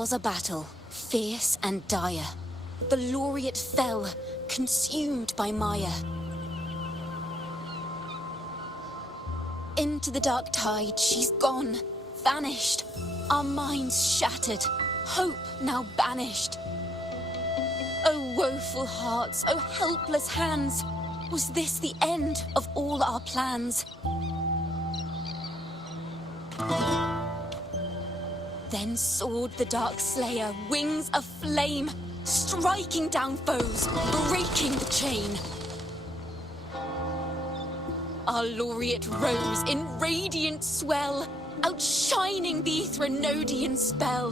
was a battle, fierce and dire. The laureate fell, consumed by mire. Into the dark tide, she's gone, vanished. Our minds shattered, hope now banished. Oh woeful hearts, oh helpless hands, was this the end of all our plans? Then soared the dark slayer, wings aflame, striking down foes, breaking the chain. Our laureate rose in radiant swell, outshining the Threnodian spell.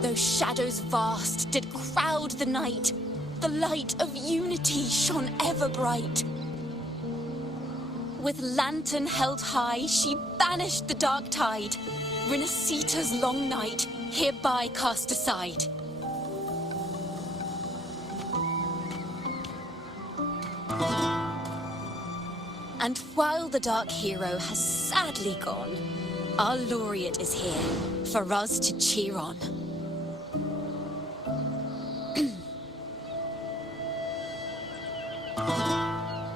Though shadows vast did crowd the night, the light of unity shone ever bright. With lantern held high, she banished the dark tide, Rinacita's long night, hereby cast aside. And while the dark hero has sadly gone, our laureate is here for us to cheer on.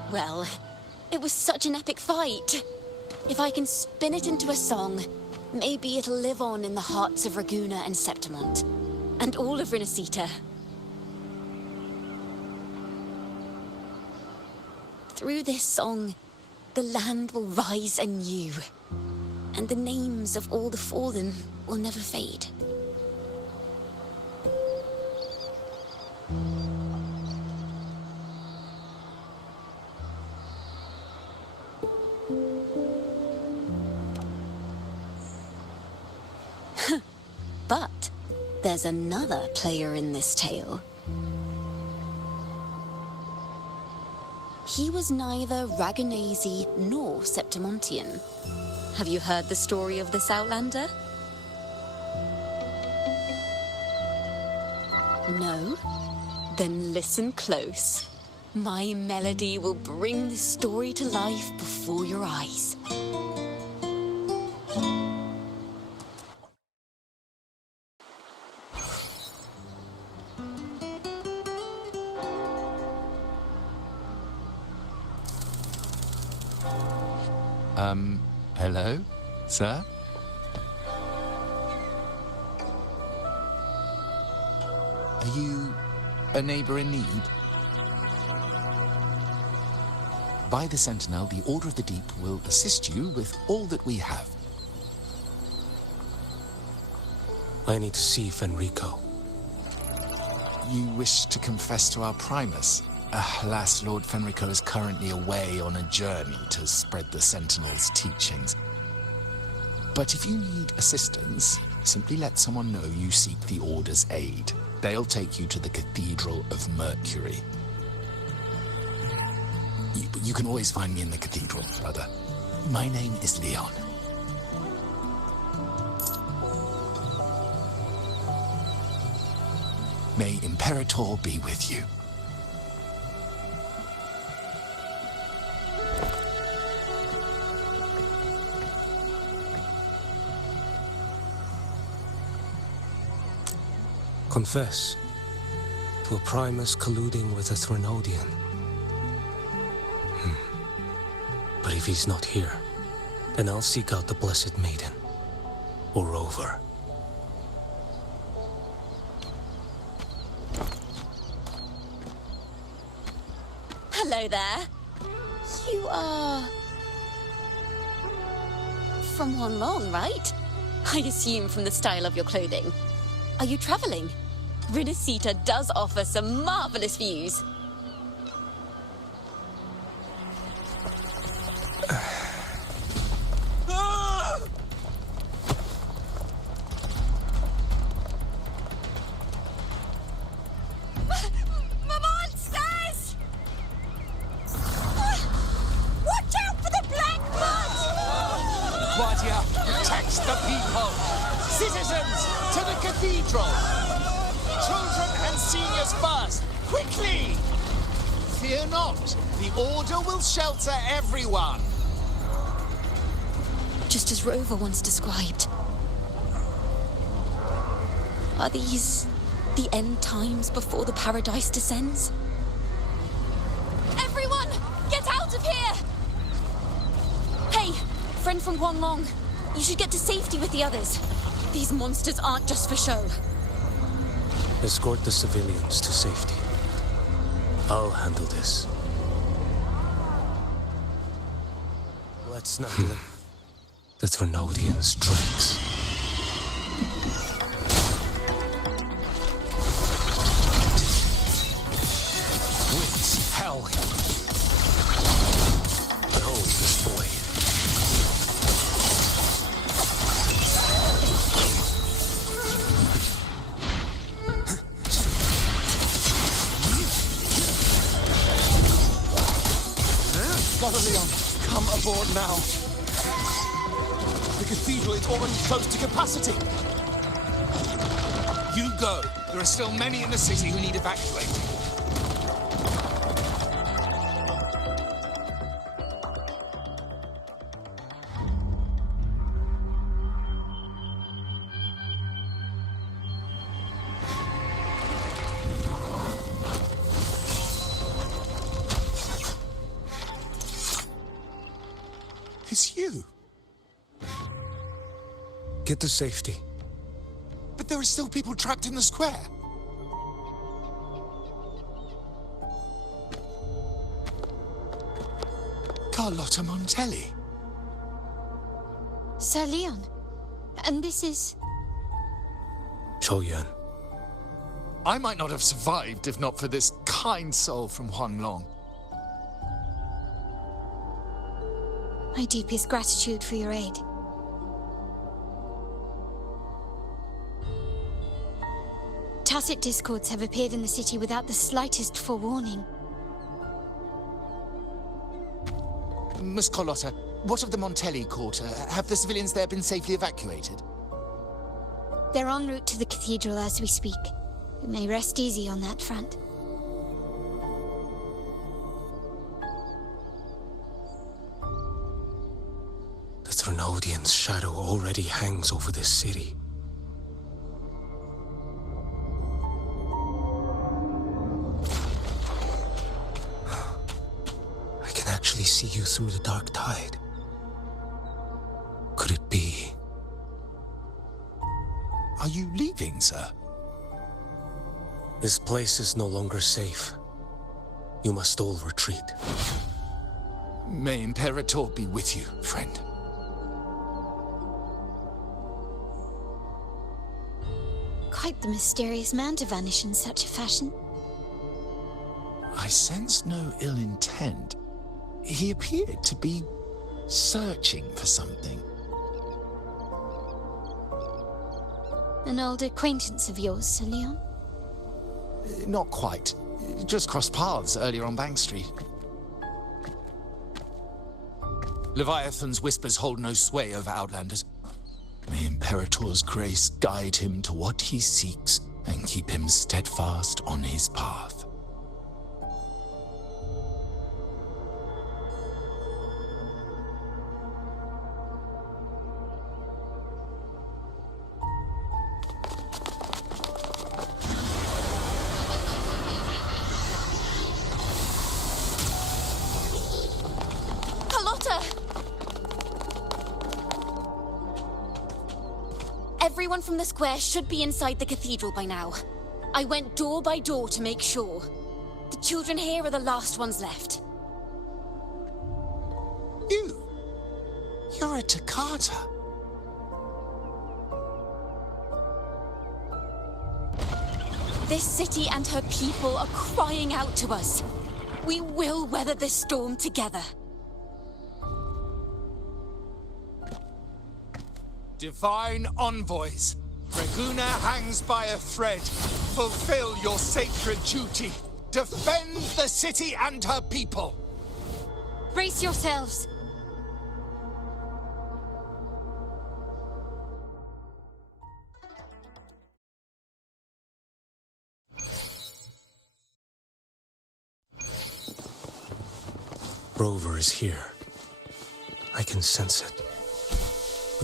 Well, it was such an epic fight. If I can spin it into a song, maybe it'll live on in the hearts of Raguna and Septimont, and all of Rinascita. Through this song, the land will rise anew, and the names of all the fallen will never fade. But there's another player in this tale. He was neither Raganese nor Septimontian. Have you heard the story of this outlander? No? Then listen close. My melody will bring this story to life before your eyes. Hello, sir? Are you a neighbor in need? By the Sentinel, the Order of the Deep will assist you with all that we have. I need to see Fenrico. You wish to confess to our Primus? Alas, Lord Fenrico is currently away on a journey to spread the Sentinel's teachings. But if you need assistance, simply let someone know you seek the Order's aid. They'll take you to the Cathedral of Mercury. You can always find me in the Cathedral, brother. My name is Leon. May Imperator be with you. Confess to a Primus colluding with a Threnodian. But if he's not here, then I'll seek out the Blessed Maiden, or Rover. Hello there. You are... from Wanlong, right? I assume from the style of your clothing. Are you traveling? Rinacita does offer some marvelous views. Protects the people! Citizens, to the cathedral! Children and seniors first! Quickly! Fear not, the Order will shelter everyone! just as Rover once described. Are these the end times before the paradise descends? Everyone, get out of here! Hey, friend from Guanglong, you should get to safety with the others. These monsters aren't just for show. Escort the civilians to safety. I'll handle this. Let's not let the Trinodians drinks. Winds, hell. Behold this boy. Brother Leon, come aboard now. The cathedral is already close to capacity. You go. There are still many in the city who need evacuating. It's you. Get to safety. But there are still people trapped in the square. Carlotta Montelli. Sir Leon, and this is... Choyan. I might not have survived if not for this kind soul from Huanglong. My deepest gratitude for your aid. Tacit discords have appeared in the city without the slightest forewarning. Miss Carlotta, what of the Montelli quarter? Have the civilians there been safely evacuated? They're en route to the cathedral as we speak. You may rest easy on that front. The Trinodian's shadow already hangs over this city. I can actually see you through the dark tide. Could it be? Are you leaving, sir? This place is no longer safe. You must all retreat. May Imperator be with you, friend. Quite the mysterious man to vanish in such a fashion. I sense no ill intent. He appeared to be searching for something. An old acquaintance of yours, Sir Leon? Not quite. Just crossed paths earlier on Bank Street. Leviathan's whispers hold no sway over Outlanders. May Imperator's grace guide him to what he seeks and keep him steadfast on his path. Everyone from the square should be inside the cathedral by now. I went door by door to make sure. The children here are the last ones left. You're a Takata. This city and her people are crying out to us. We will weather this storm together. Divine envoys, Reguna hangs by a thread. Fulfill your sacred duty. Defend the city and her people. Brace yourselves. Rover is here. I can sense it.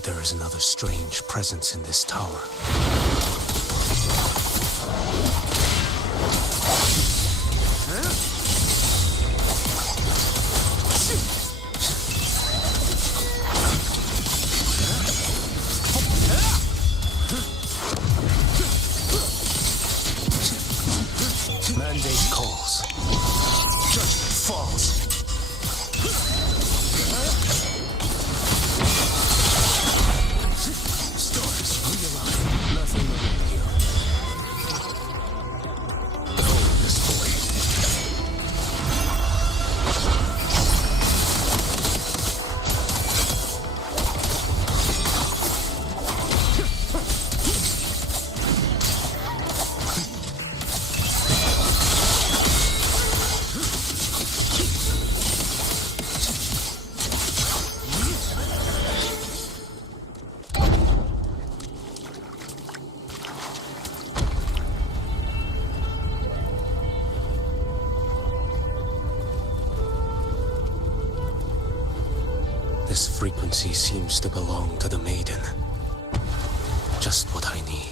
there is another strange presence in this tower. Mandate calls. Judgment falls. Stars realign. Nothing will here. Oh, this void. This frequency seems to belong to the maiden. Just what I need.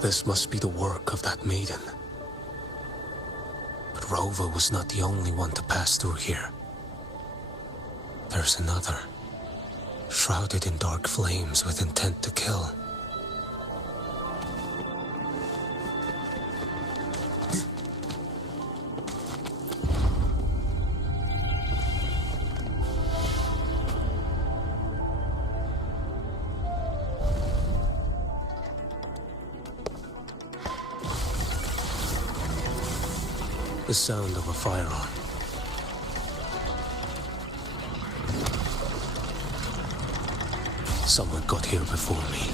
This must be the work of that maiden. But Rova was not the only one to pass through here. There's another, shrouded in dark flames with intent to kill. The sound of a firearm. Someone got here before me.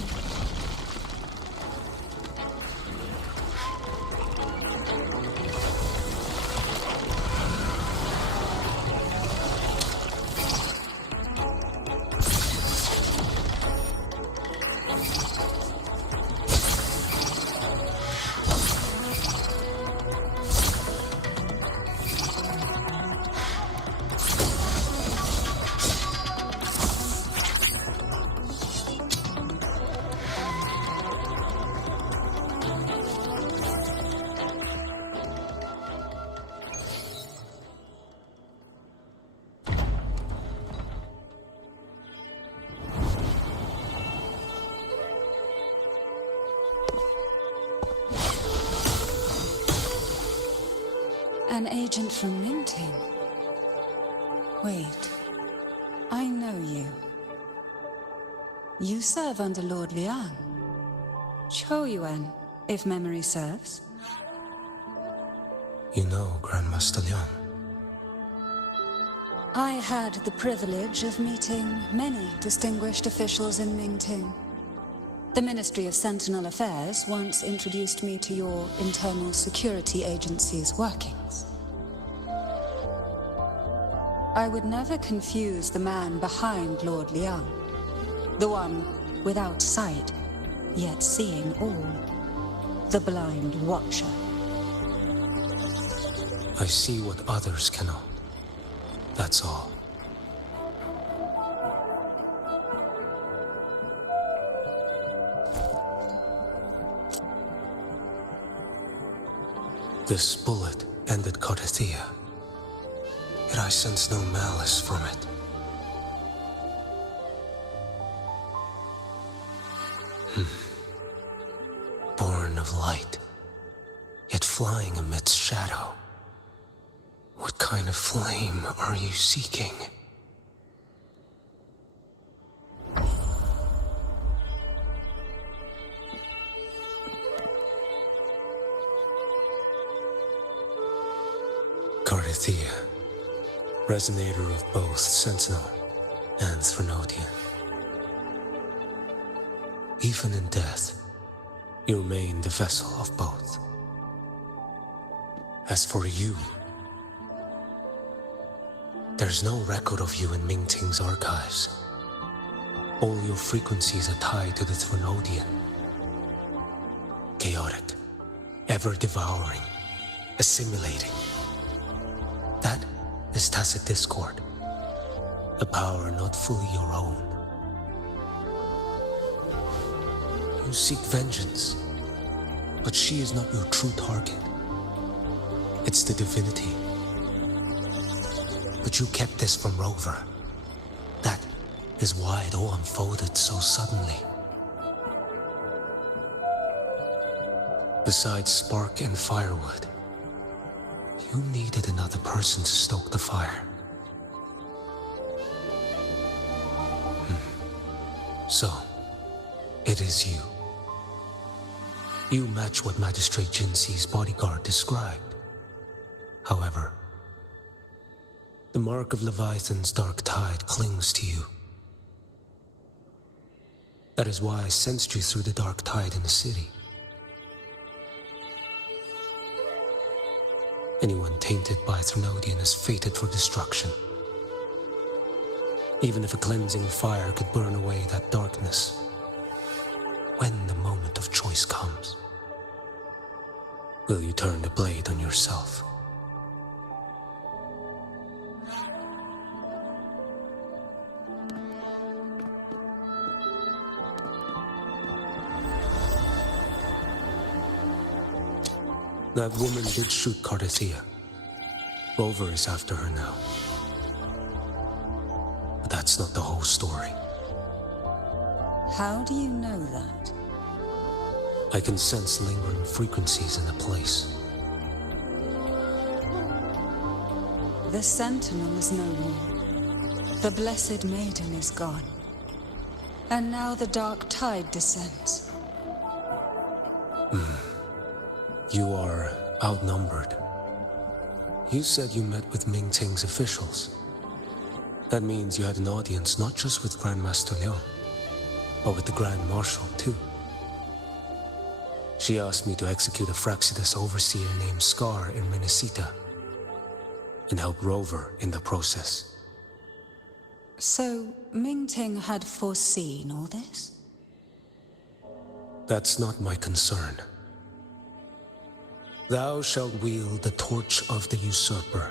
An agent from Mingting. Wait, I know you. You serve under Lord Liang. Choyuan, if memory serves. You know Grandmaster Liang. I had the privilege of meeting many distinguished officials in Mingting. The Ministry of Sentinel Affairs once introduced me to your internal security agency's workings. I would never confuse the man behind Lord Liang, the one without sight, yet seeing all, the blind watcher. I see what others cannot. That's all. This bullet ended Cardathia, yet I sense no malice from it. Born of light, yet flying amidst shadow. What kind of flame are you seeking? Cardathia, resonator of both Sentinel and Threnodian. Even in death, you remain the vessel of both. As for you, there's no record of you in Mingting's archives. All your frequencies are tied to the Threnodian. Chaotic, ever-devouring, assimilating. That is tacit discord, a power not fully your own. You seek vengeance, but she is not your true target. It's the divinity. But you kept this from Rover. That is why it all unfolded so suddenly. Besides spark and firewood, you needed another person to stoke the fire. So, it is you. You match what Magistrate Jinxi's bodyguard described. However, the mark of Leviathan's dark tide clings to you. That is why I sensed you through the dark tide in the city. Anyone tainted by Threnodian is fated for destruction. Even if a cleansing fire could burn away that darkness, when the moment of choice comes, will you turn the blade on yourself? That woman did shoot Cardathea. Rover is after her now. But that's not the whole story. How do you know that? I can sense lingering frequencies in the place. The Sentinel is no more. The Blessed Maiden is gone. And now the dark tide descends. You are outnumbered. You said you met with Mingting's officials. That means you had an audience not just with Grandmaster Liang, but with the Grand Marshal too. She asked me to execute a Fraxidus overseer named Scar in Rinacita, and help Rover in the process. So, Mingting had foreseen all this? That's not my concern. Thou shalt wield the torch of the usurper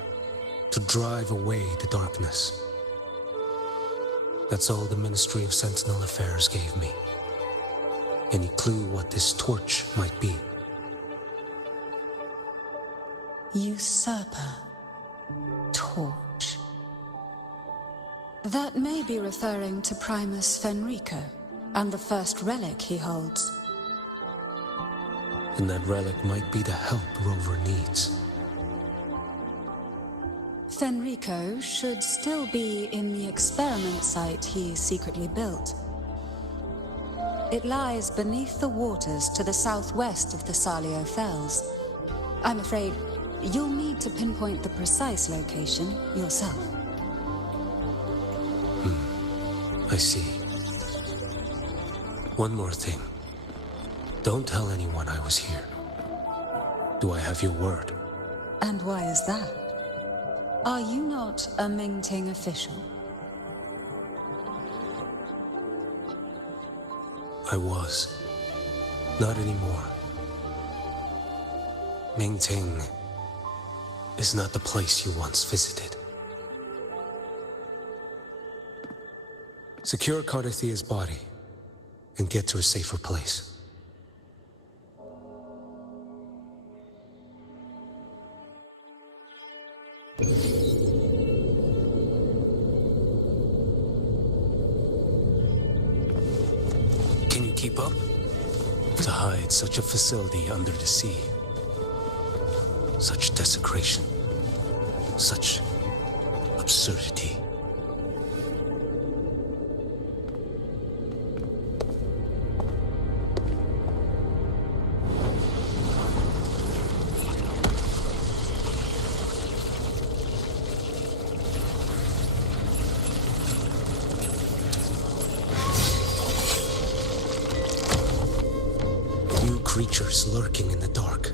to drive away the darkness. That's all the Ministry of Sentinel Affairs gave me. Any clue what this torch might be? Usurper. Torch. That may be referring to Primus Fenrico and the first relic he holds. And that relic might be the help Rover needs. Fenrico should still be in the experiment site he secretly built. It lies beneath the waters to the southwest of the Salio Fells. I'm afraid you'll need to pinpoint the precise location yourself. I see. One more thing. Don't tell anyone I was here. Do I have your word? And why is that? Are you not a Mingting official? I was. Not anymore. Mingting is not the place you once visited. Secure Cardathea's body and get to a safer place. Can you keep up? To hide such a facility under the sea. Such desecration. Such absurdity. Creatures lurking in the dark.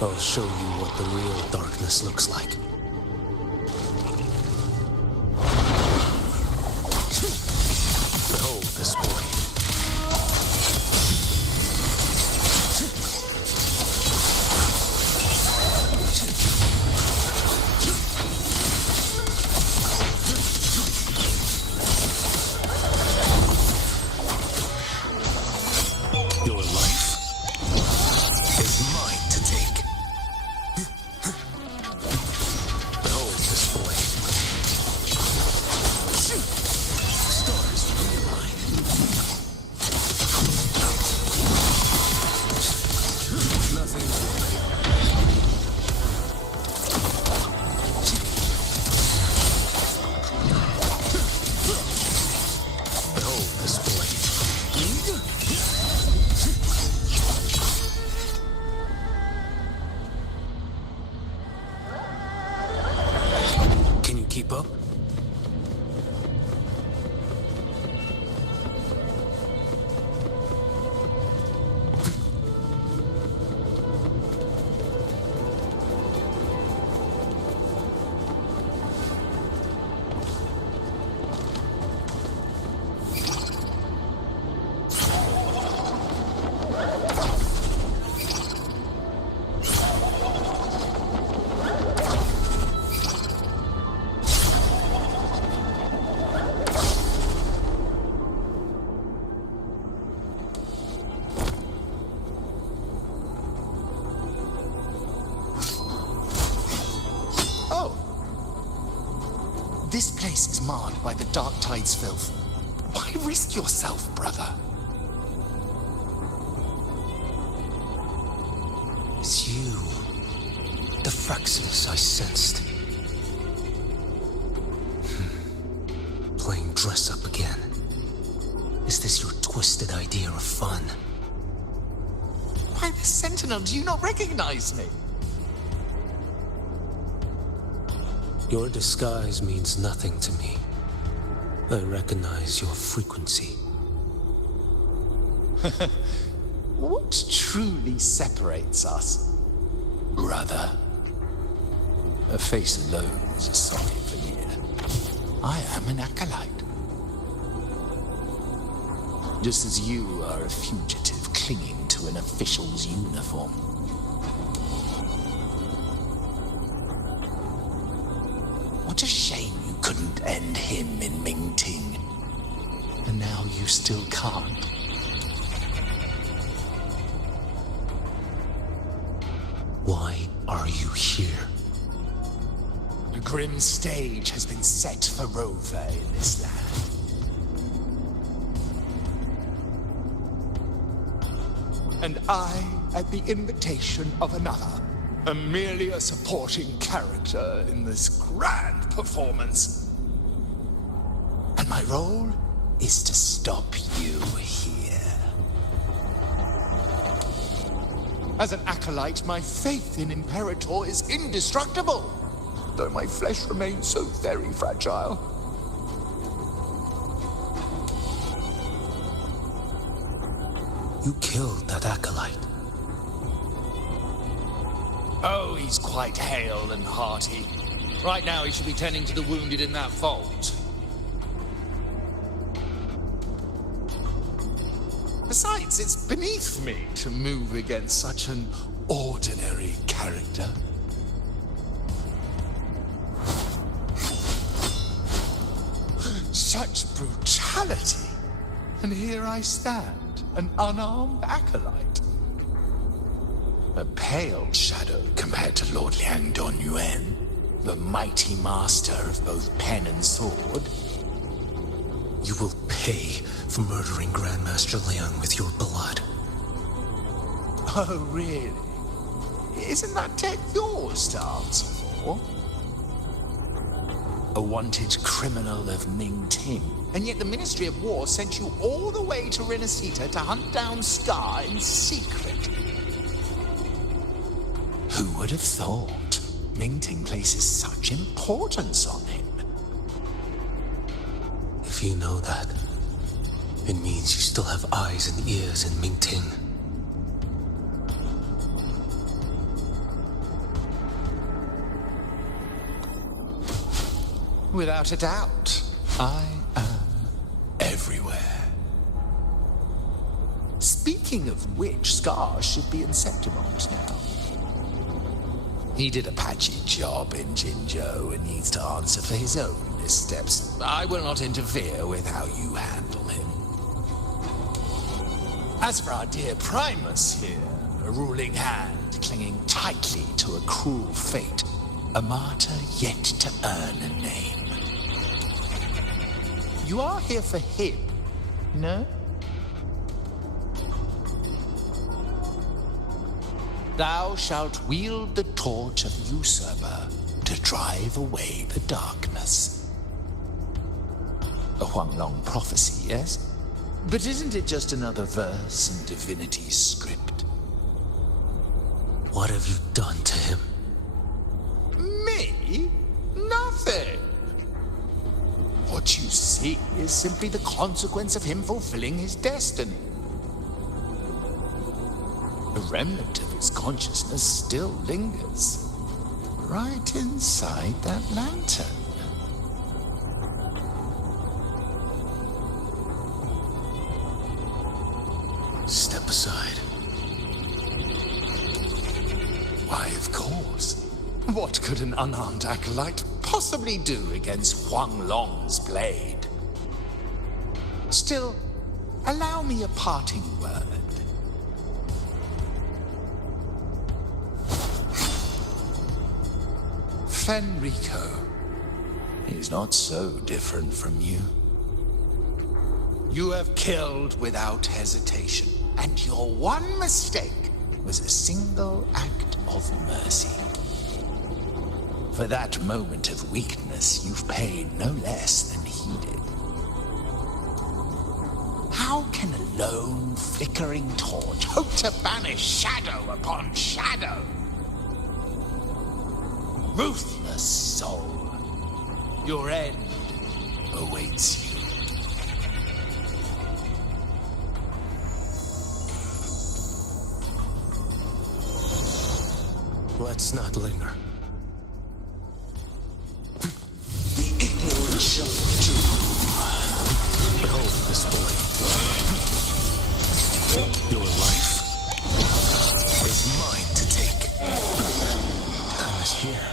I'll show you what the real darkness looks like. Behold this boy. Your life is mine to take. Behold this boy. Stars realign. Nothing's working. Behold this boy. Can you keep up? Oh! This place is marred by the Dark Tide's filth. Why risk yourself, brother? It's you. The Fraxis I sensed. Playing dress up again. Is this your twisted idea of fun? Why, the Sentinel, do you not recognize me? Your disguise means nothing to me. I recognize your frequency. What truly separates us, brother? A face alone is a solid veneer. I am an acolyte. Just as you are a fugitive clinging to an official's uniform. What a shame you couldn't end him in Mingting. And now you still can't. Why are you here? A grim stage has been set for Rover in this land. And I, at the invitation of another, am merely a supporting character in this grand performance. And my role is to stop you here. As an acolyte, my faith in Imperator is indestructible, though my flesh remains so very fragile. You killed that acolyte. Oh, he's quite hale and hearty. Right now, he should be tending to the wounded in that vault. Besides, it's beneath me to move against such an ordinary character. Such brutality! And here I stand, an unarmed acolyte. A pale shadow compared to Lord Liang Donyuan, the mighty master of both pen and sword. You will pay for murdering Grandmaster Liang with your blood. Oh, really? Isn't that tech yours to answer for? A wanted criminal of Mingting, and yet the Ministry of War sent you all the way to Rinacita to hunt down Scar in secret. Who would have thought Mingting places such importance on him? If you know that, it means you still have eyes and ears in Mingting. Without a doubt, I am everywhere. Speaking of which, Scar should be in Septimont now. He did a patchy job in Jinzhou and needs to answer for his own missteps. I will not interfere with how you handle him. As for our dear Primus here, a ruling hand clinging tightly to a cruel fate, a martyr yet to earn a name. You are here for him, no? Thou shalt wield the torch of usurper to drive away the darkness. A Huanglong prophecy, yes? But isn't it just another verse in Divinity's script? What have you done to him? Me? Nothing. What you see is simply the consequence of him fulfilling his destiny. A remnant of his consciousness still lingers, right inside that lantern. Step aside. Why, of course. What could an unarmed acolyte possibly do against Huanglong's blade? Still, allow me a parting word. Fenrico is not so different from you. You have killed without hesitation, and your one mistake was a single act of mercy. For that moment of weakness, you've paid no less than heeded. How can a lone, flickering torch hope to banish shadow upon shadow? Ruthless soul, your end awaits you. Let's not linger. The ignorant shall do. Behold this boy. Your life is mine to take. Time is here.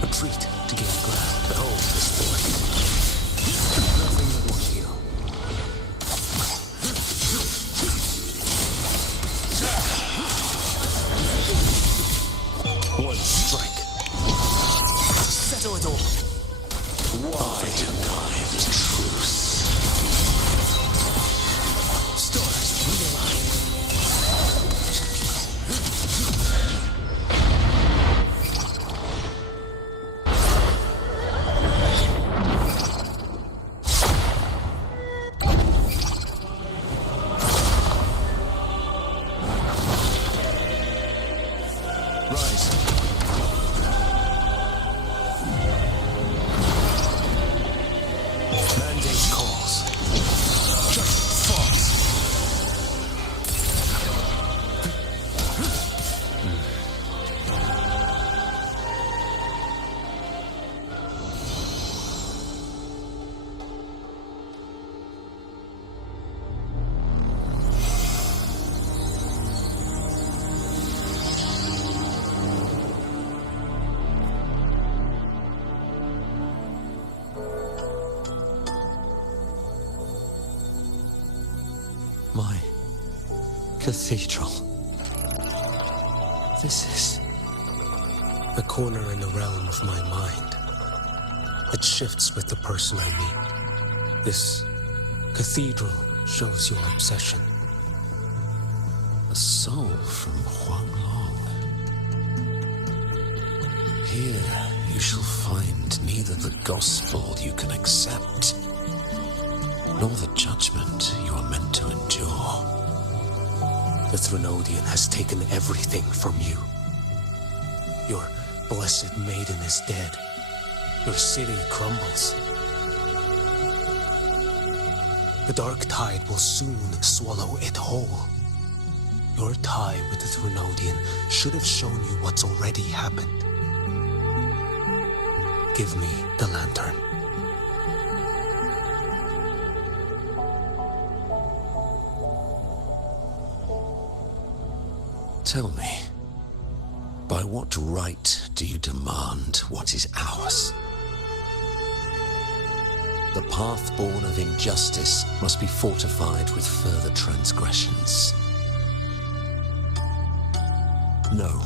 Retreat to gain ground. Behold this boy. Nothing that will heal. One strike to settle it all. Why deny the truce? Stars realign. Rise. Mandate calls. Judgment falls. My cathedral. This is a corner in the realm of my mind. It shifts with the person I meet. This cathedral shows your obsession. A soul from Huanglong. Here you shall find neither the gospel you can accept, nor the judgment you are meant to endure. The Threnodian has taken everything from you. Your blessed maiden is dead. Your city crumbles. The dark tide will soon swallow it whole. Your tie with the Threnodian should have shown you what's already happened. Give me the lantern. Tell me, by what right do you demand what is ours? The path born of injustice must be fortified with further transgressions. No,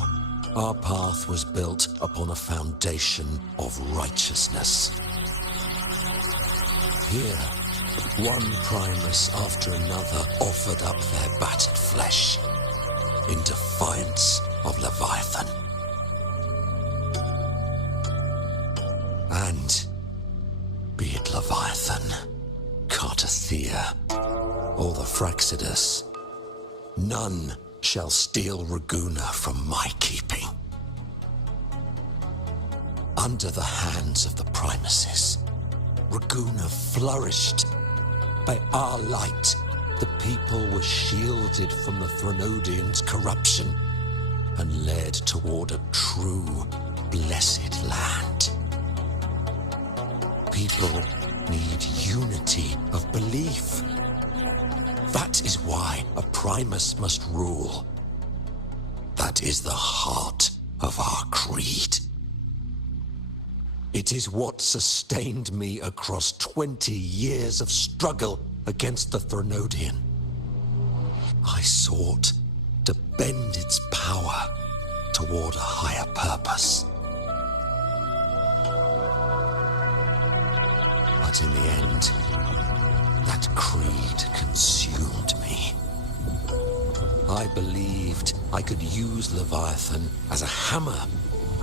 our path was built upon a foundation of righteousness. Here, one Primus after another offered up their battered flesh in defiance of Leviathan. And be it Leviathan, Cartathea, or the Fraxidus, none shall steal Raguna from my keeping. Under the hands of the Primuses, Raguna flourished. By our light, the people were shielded from the Threnodians' corruption and led toward a true, blessed land. People need unity of belief. That is why a Primus must rule. That is the heart of our creed. It is what sustained me across 20 years of struggle against the Threnodian. I sought to bend its power toward a higher purpose. But in the end, that creed consumed me. I believed I could use Leviathan as a hammer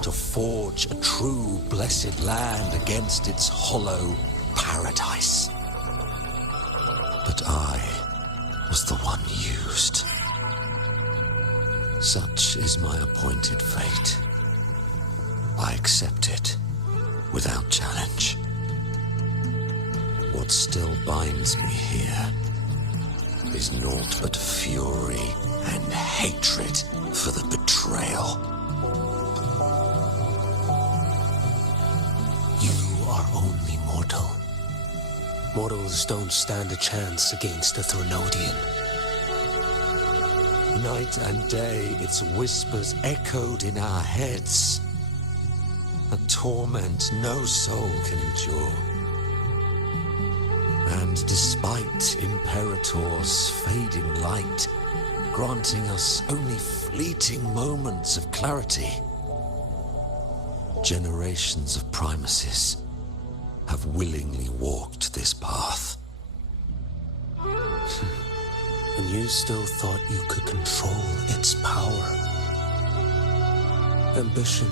to forge a true blessed land against its hollow paradise. But I was the one used. Such is my appointed fate. I accept it without challenge. What still binds me here is naught but fury and hatred for the betrayal. You are only mortal. Mortals don't stand a chance against the Threnodian. Night and day, its whispers echoed in our heads. A torment no soul can endure. And despite Imperator's fading light, granting us only fleeting moments of clarity, generations of Primuses have willingly walked this path. And you still thought you could control its power. Ambition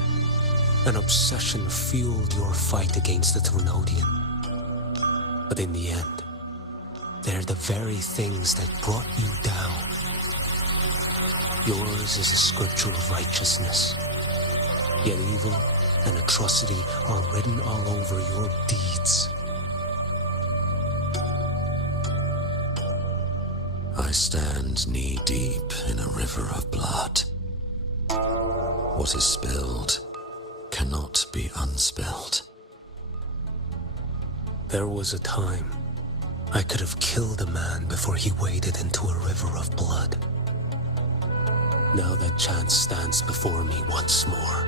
and obsession fueled your fight against the Threnodian. But in the end, they're the very things that brought you down. Yours is a scripture of righteousness, yet evil and atrocity are written all over your deeds. I stand knee-deep in a river of blood. What is spilled cannot be unspilled. There was a time I could have killed a man before he waded into a river of blood. Now that chance stands before me once more.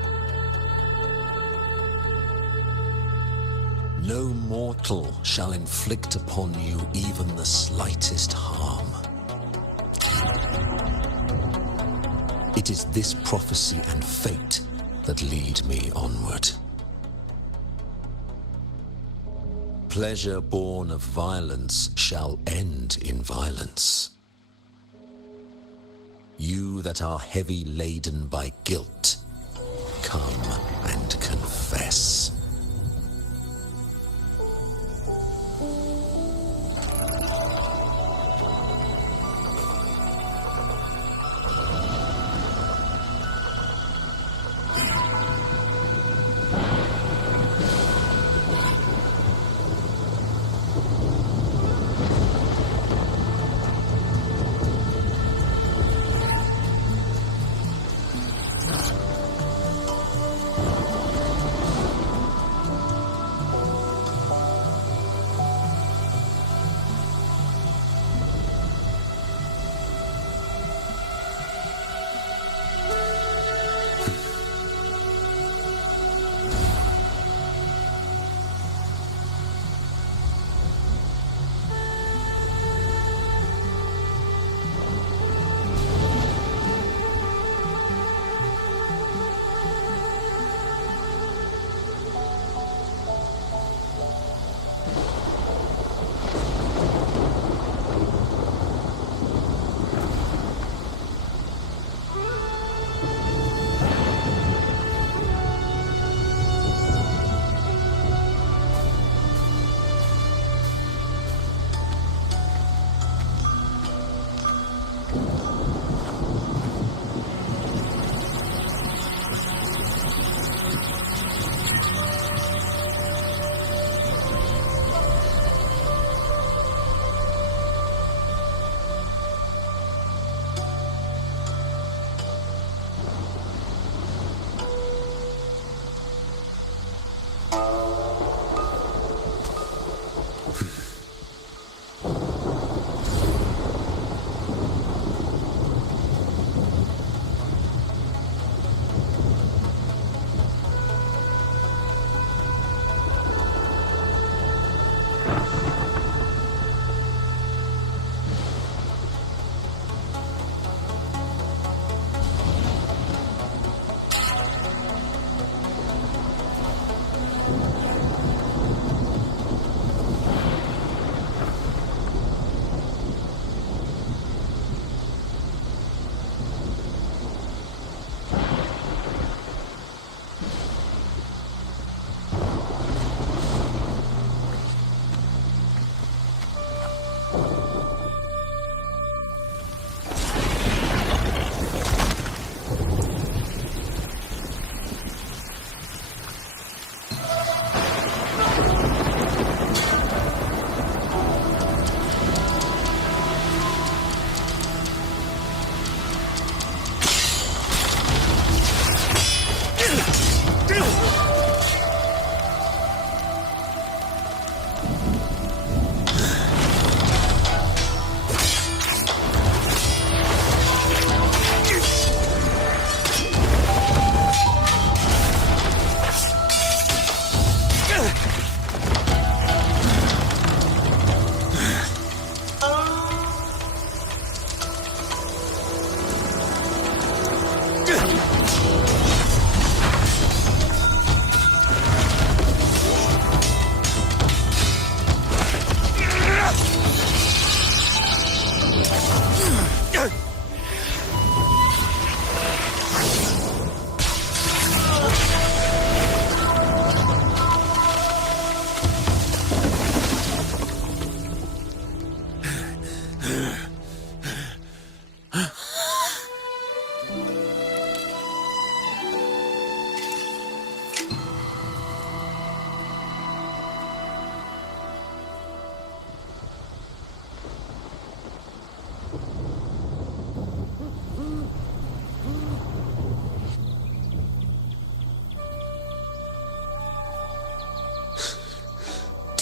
No mortal shall inflict upon you even the slightest harm. It is this prophecy and fate that lead me onward. Pleasure born of violence shall end in violence. You that are heavy laden by guilt, come and confess.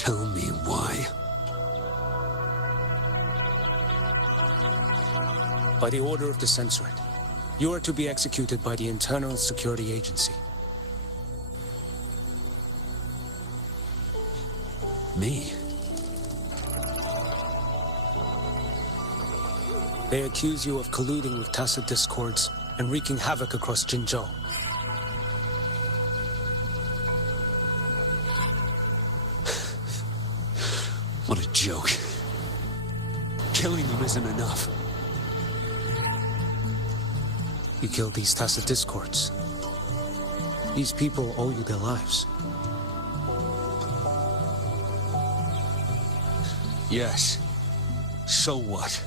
Tell me why. By the order of the Censorate, you are to be executed by the Internal Security Agency. Me? They accuse you of colluding with tacit discords and wreaking havoc across Jinzhou. What a joke. Killing them isn't enough. You killed these tacit discords. These people owe you their lives. Yes. So what?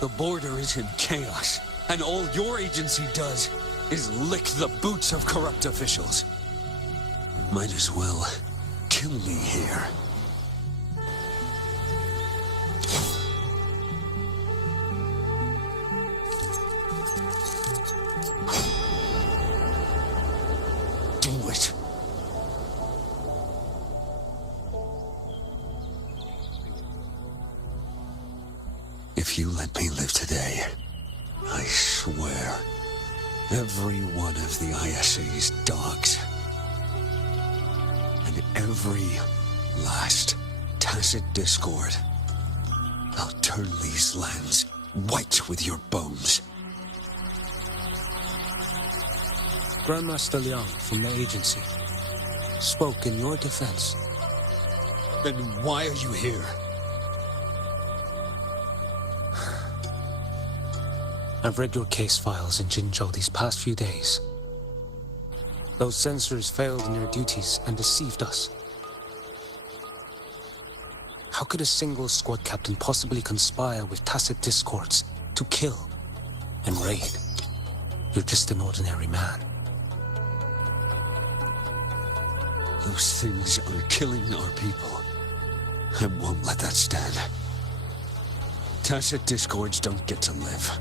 The border is in chaos, and all your agency does is lick the boots of corrupt officials. Might as well kill me here. Do it. If you let me live today, I swear, every one of the ISA's dogs, and every last tacit discord, I'll turn these lands white with your bones. Grandmaster Liang from the agency spoke in your defense. Then why are you here? I've read your case files in Jinzhou these past few days. Those censors failed in their duties and deceived us. How could a single squad captain possibly conspire with tacit discords to kill and raid? You're just an ordinary man. Those things are killing our people. I won't let that stand. Tacit discords don't get to live.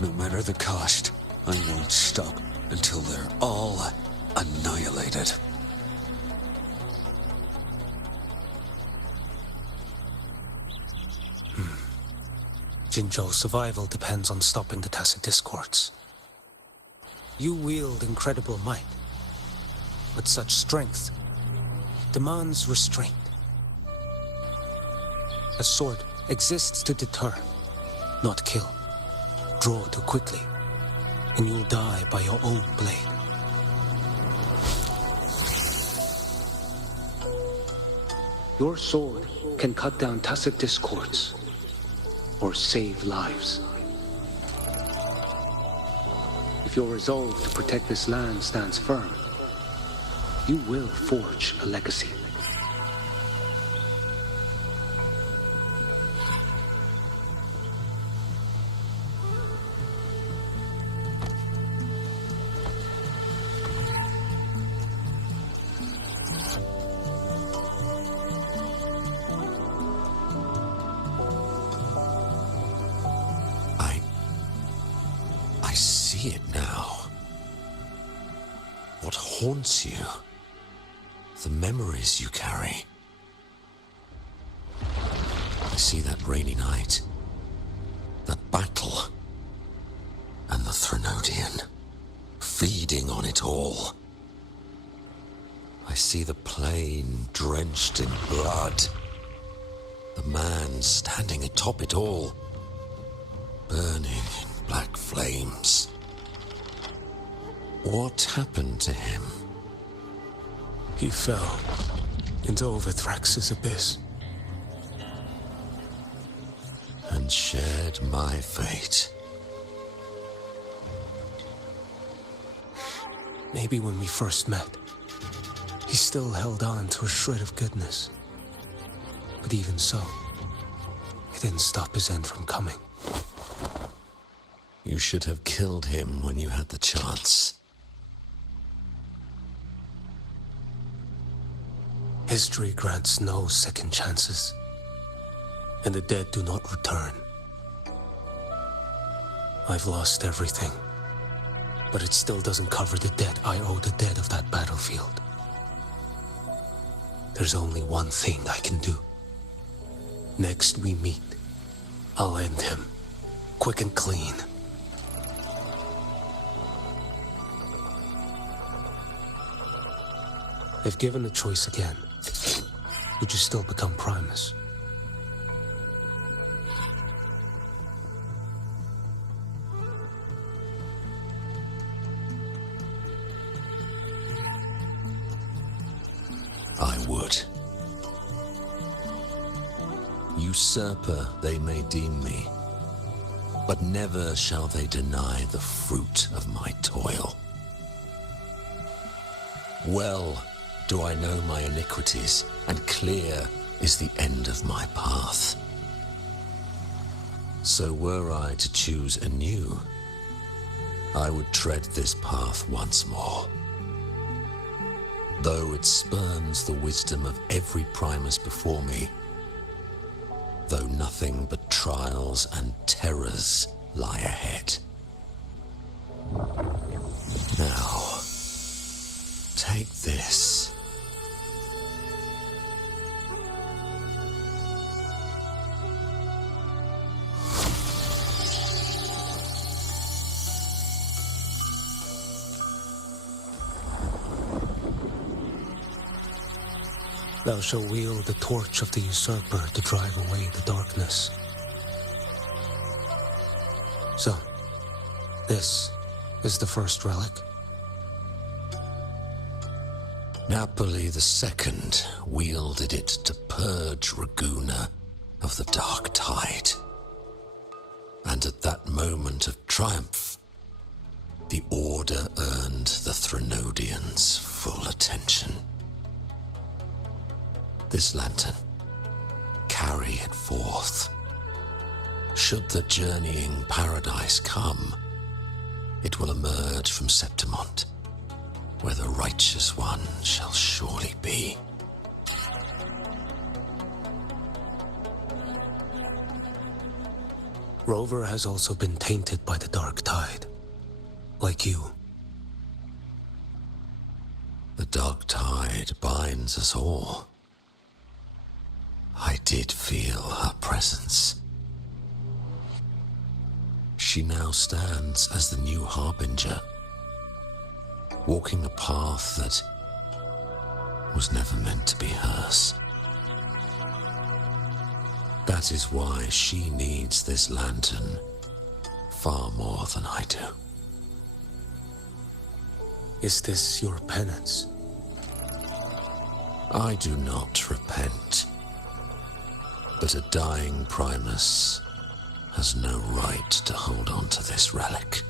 No matter the cost, I won't stop until they're all annihilated. Jinzhou's survival depends on stopping the tacit discords. You wield incredible might, but such strength demands restraint. A sword exists to deter, not kill. Draw too quickly, and you'll die by your own blade. Your sword can cut down tacit discords, or save lives. If your resolve to protect this land stands firm, you will forge a legacy. I see it now. What haunts you? The memories you carry. I see that rainy night, that battle, and the Threnodian, feeding on it all. I see the plain drenched in blood, the man standing atop it all, burning in black flames. What happened to him? He fell into Overthrax's abyss. And shared my fate. Maybe when we first met, he still held on to a shred of goodness. But even so, it didn't stop his end from coming. You should have killed him when you had the chance. History grants no second chances, and the dead do not return. I've lost everything, but it still doesn't cover the debt I owe the dead of that battlefield. There's only one thing I can do. Next we meet, I'll end him, quick and clean. If given a choice again, would you still become Primus? I would. Usurper they may deem me, but never shall they deny the fruit of my toil. Well do I know my iniquities, and clear is the end of my path. So were I to choose anew, I would tread this path once more. Though it spurns the wisdom of every Primus before me, though nothing but trials and terrors lie ahead. Now, take this. Thou shalt wield the torch of the usurper to drive away the darkness. So, this is the first relic. Napoli II wielded it to purge Raguna of the dark tide. And at that moment of triumph, the Order earned the Threnodians full attention. This lantern, carry it forth. Should the journeying paradise come, it will emerge from Septimont, where the righteous one shall surely be. Rover has also been tainted by the dark tide, like you. The dark tide binds us all. I did feel her presence. She now stands as the new harbinger, walking a path that was never meant to be hers. That is why she needs this lantern far more than I do. Is this your penance? I do not repent. But a dying Primus has no right to hold on to this relic.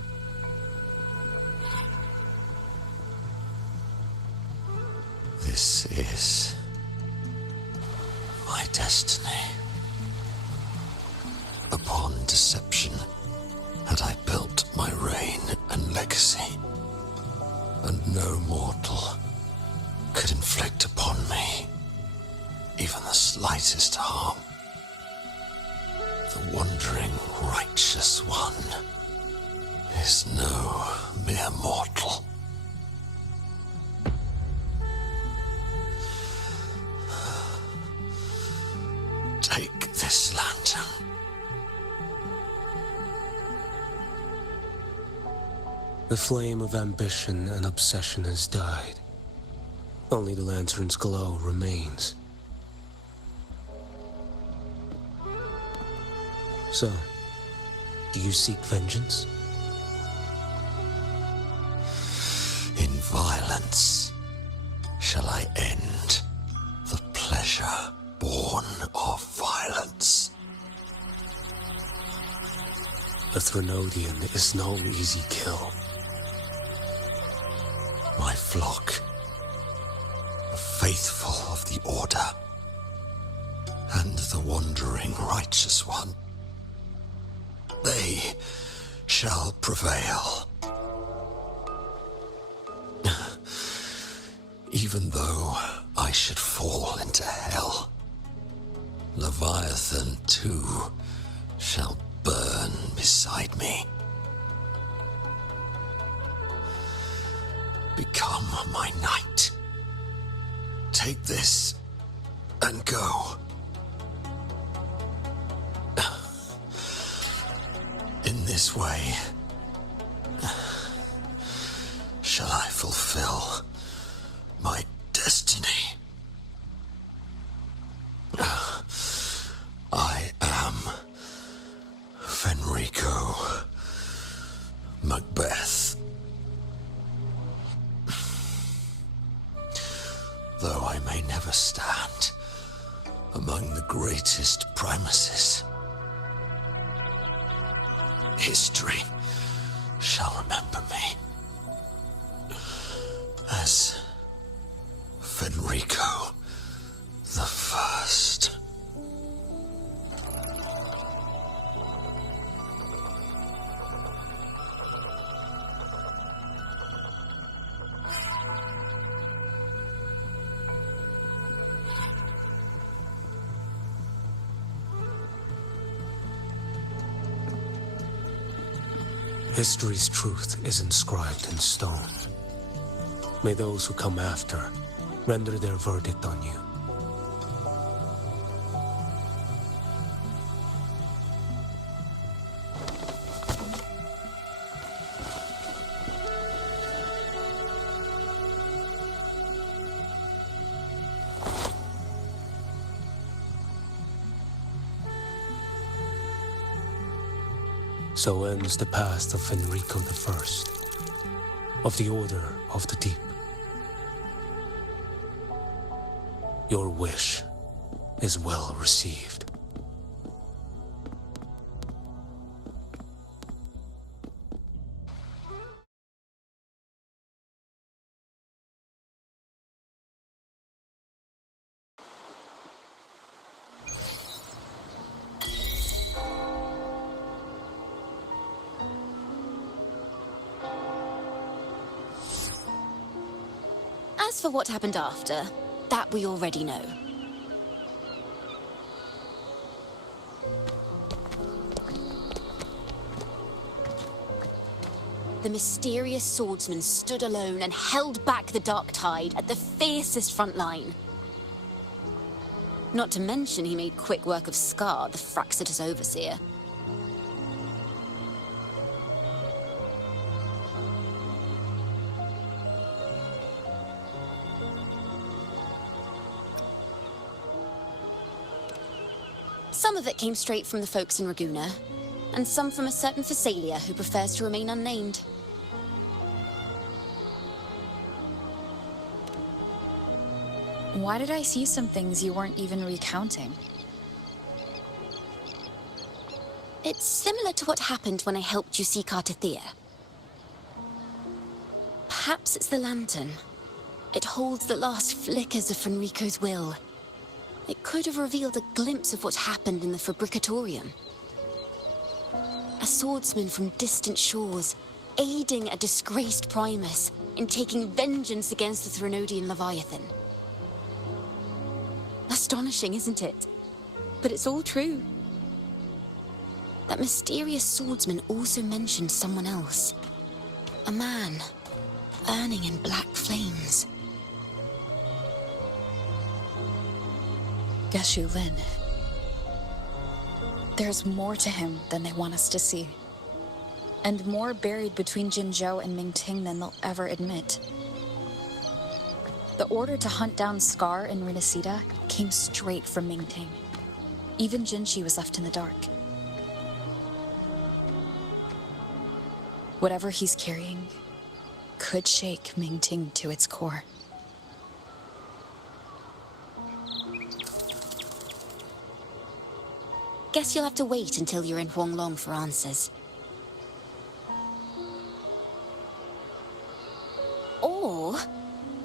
This is my destiny. Upon deception had I built my reign and legacy, and no mortal could inflict upon me even the slightest harm. The wandering righteous one is no mere mortal. Take this lantern. The flame of ambition and obsession has died. Only the lantern's glow remains. So, do you seek vengeance? In violence shall I end the pleasure born of violence. A Threnodian is no easy kill. My flock, the faithful of the Order, and the wandering righteous one, they shall prevail. Even though I should fall into hell, Leviathan too shall burn beside me. Become my knight. Take this and go. In this way, shall I fulfill my destiny? I am Fenrico Macbeth. Though I may never stand among the greatest primuses, history shall remember me as Fenrico the First. History's truth is inscribed in stone. May those who come after render their verdict on you. So ends the past of Fenrico I, of the Order of the Deep. Your wish is well received. As for what happened after, that we already know. The mysterious swordsman stood alone and held back the dark tide at the fiercest front line. Not to mention he made quick work of Scar, the Fraxitous overseer. Some of it came straight from the folks in Raguna, and some from a certain Phasalia who prefers to remain unnamed. Why did I see some things you weren't even recounting? It's similar to what happened when I helped you seek Artathea. Perhaps it's the lantern. It holds the last flickers of Fenrico's will. It could have revealed a glimpse of what happened in the Fabricatorium. A swordsman from distant shores, aiding a disgraced Primus in taking vengeance against the Threnodian Leviathan. Astonishing, isn't it? But it's all true. That mysterious swordsman also mentioned someone else. A man, burning in black flames. Geshu Lin. There's more to him than they want us to see. And more buried between Jinzhou and Mingting than they'll ever admit. The order to hunt down Scar and Rinacita came straight from Mingting. Even Jinshi was left in the dark. Whatever he's carrying could shake Mingting to its core. Guess you'll have to wait until you're in Huanglong for answers. Or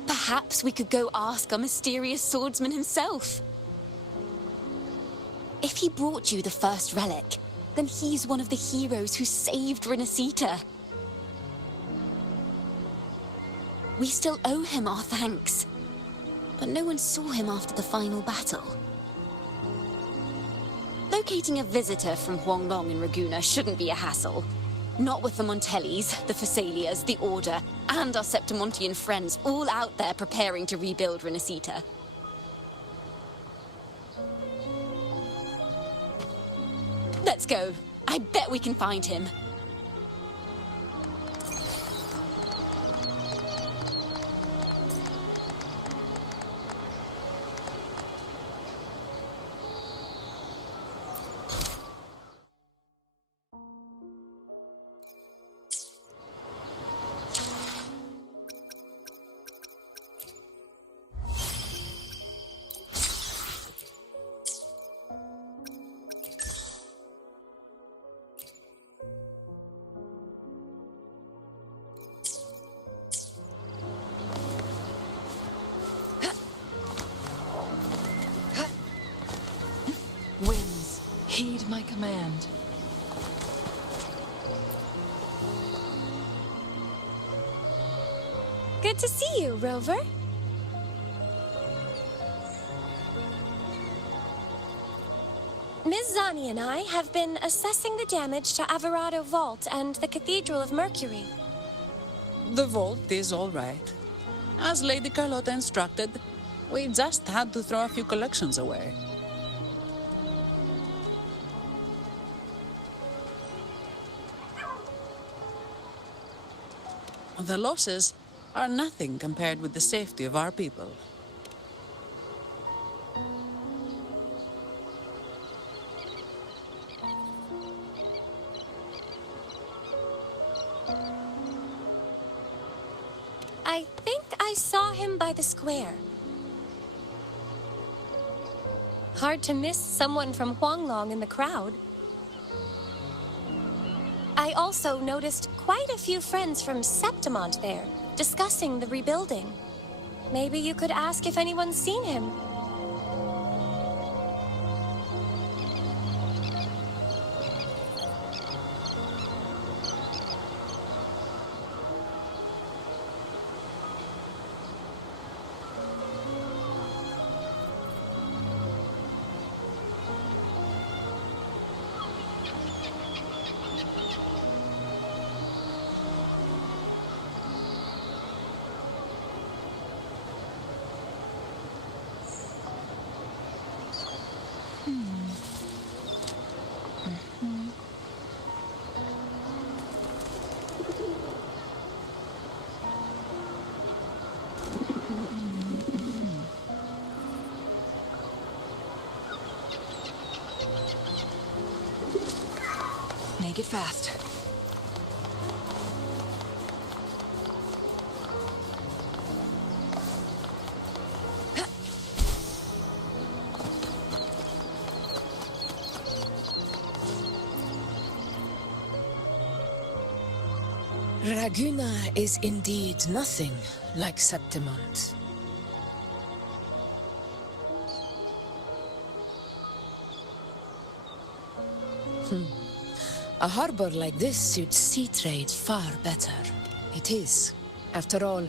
perhaps we could go ask our mysterious swordsman himself. If he brought you the first relic, then he's one of the heroes who saved Rinascita. We still owe him our thanks, but no one saw him after the final battle. Locating a visitor from Huanglong in Raguna shouldn't be a hassle. Not with the Montellis, the Phasalias, the Order, and our Septimontian friends all out there preparing to rebuild Rinascita. go. I bet we can find him. Winds, heed my command. Good to see you, Rover. Ms. Zani and I have been assessing the damage to Averado Vault and the Cathedral of Mercury. The vault is all right. As Lady Carlotta instructed, we just had to throw a few collections away. The losses are nothing compared with the safety of our people. I think I saw him by the square. Hard to miss someone from Huanglong in the crowd. I also noticed quite a few friends from Septimont there, discussing the rebuilding. Maybe you could ask if anyone's seen him. Make it fast. Raguna is indeed nothing like Septimont. A harbor like this suits sea trade far better. It is. After all,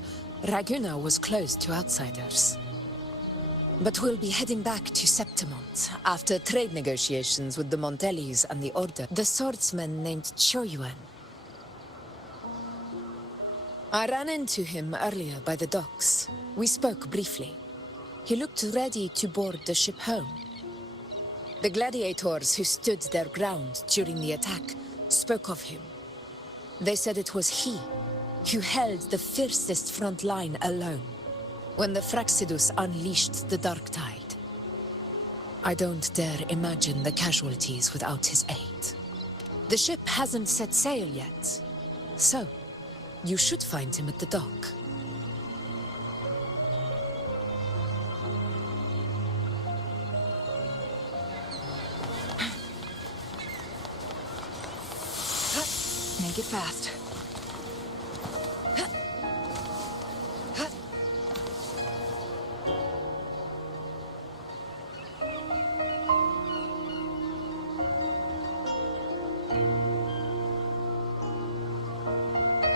Raguna was closed to outsiders. But we'll be heading back to Septimont after trade negotiations with the Montellis and the Order. The swordsman named Choyuan. I ran into him earlier by the docks. We spoke briefly. He looked ready to board the ship home. The gladiators who stood their ground during the attack spoke of him. They said it was he who held the fiercest front line alone when the Fraxidus unleashed the Dark Tide. I don't dare imagine the casualties without his aid. The ship hasn't set sail yet, so you should find him at the dock. Make it fast.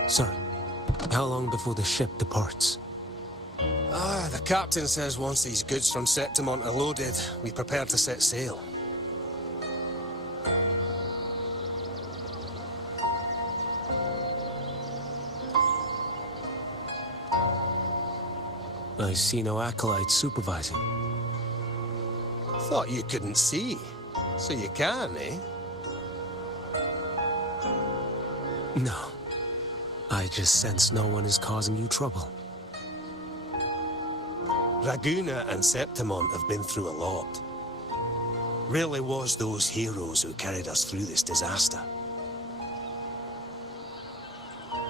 Sir, how long before the ship departs? The captain says once these goods from Septimont are loaded, we prepare to set sail. I see no acolytes supervising. Thought you couldn't see, so you can, eh? No. I just sense no one is causing you trouble. Raguna and Septimont have been through a lot. Really was those heroes who carried us through this disaster.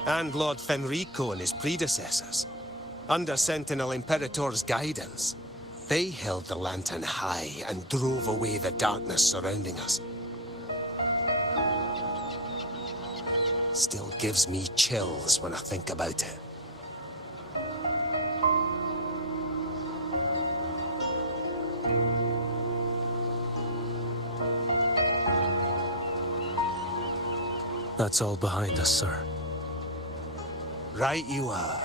And Lord Fenrico and his predecessors. Under Sentinel Imperator's guidance, they held the lantern high and drove away the darkness surrounding us. Still gives me chills when I think about it. That's all behind us, sir. Right you are.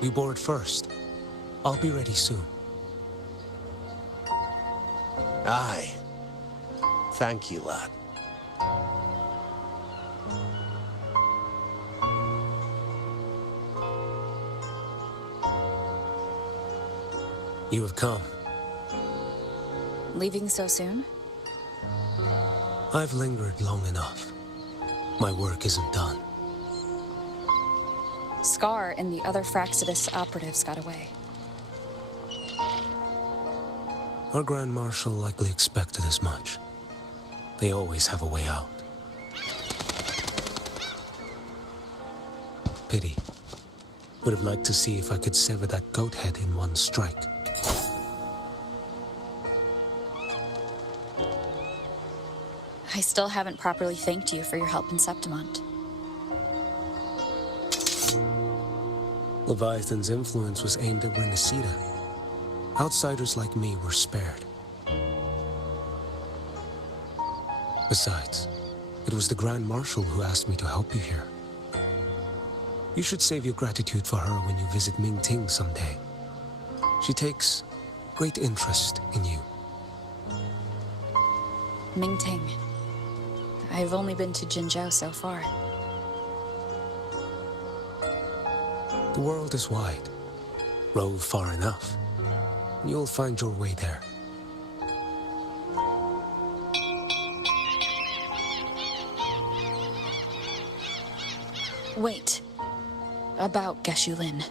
We board first. I'll be ready soon. Aye. Thank you, lad. You have come. Leaving so soon? I've lingered long enough. My work isn't done. Scar and the other Fraxidus operatives got away. Our Grand Marshal likely expected as much. They always have a way out. Pity. Would have liked to see if I could sever that goat head in one strike. I still haven't properly thanked you for your help in Septimont. Leviathan's influence was aimed at Rinacita. Outsiders like me were spared. Besides, it was the Grand Marshal who asked me to help you here. You should save your gratitude for her when you visit Mingting someday. She takes great interest in you. Mingting. I've only been to Jinzhou so far. The world is wide. Rove far enough, and you'll find your way there. Wait. About Geshu Lin.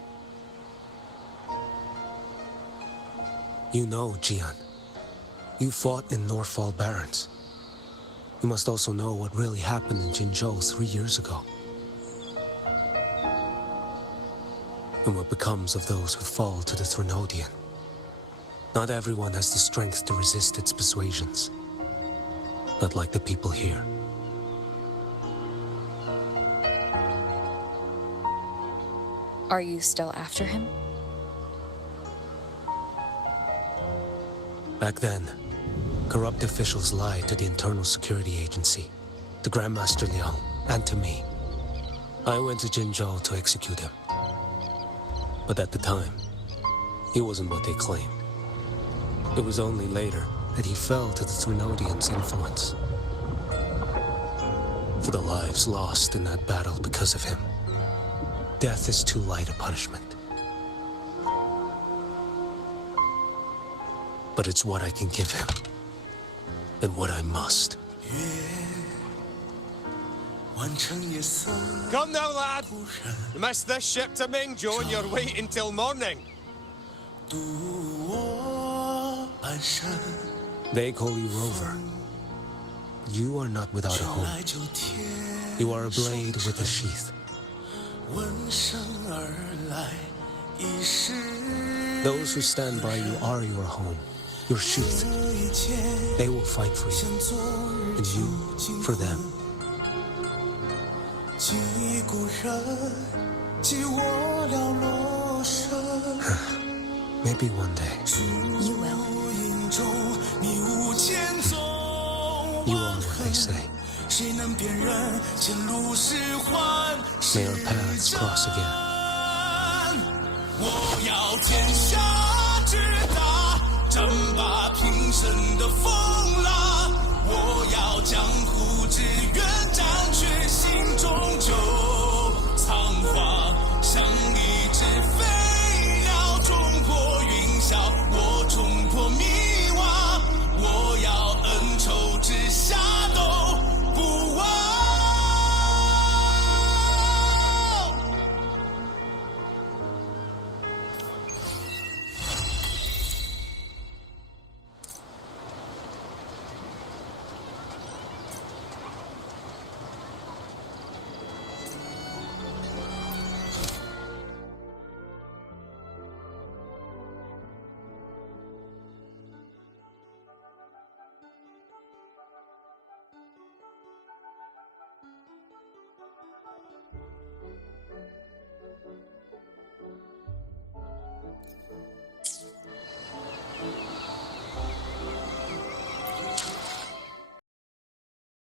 You know, Jian. You fought in Norfall Barrens. You must also know what really happened in Jinzhou 3 years ago. And what becomes of those who fall to the Threnodian. Not everyone has the strength to resist its persuasions. Not like the people here. Are you still after him? Back then, corrupt officials lied to the Internal Security Agency, to Grandmaster Liang, and to me. I went to Jinzhou to execute him. But at the time, he wasn't what they claimed. It was only later that he fell to the Threnodians' influence. For the lives lost in that battle because of him, death is too light a punishment. But it's what I can give him, and what I must. Come now, lad! You missed this ship to Mingzhou and you're waiting till morning. They call you Rover. You are not without a home. You are a blade with a sheath. Those who stand by you are your home, your sheath. They will fight for you, and you for them. Maybe one day. You will. You are what they say. May our paths cross again. 我要天下之大，争霸平生的风浪。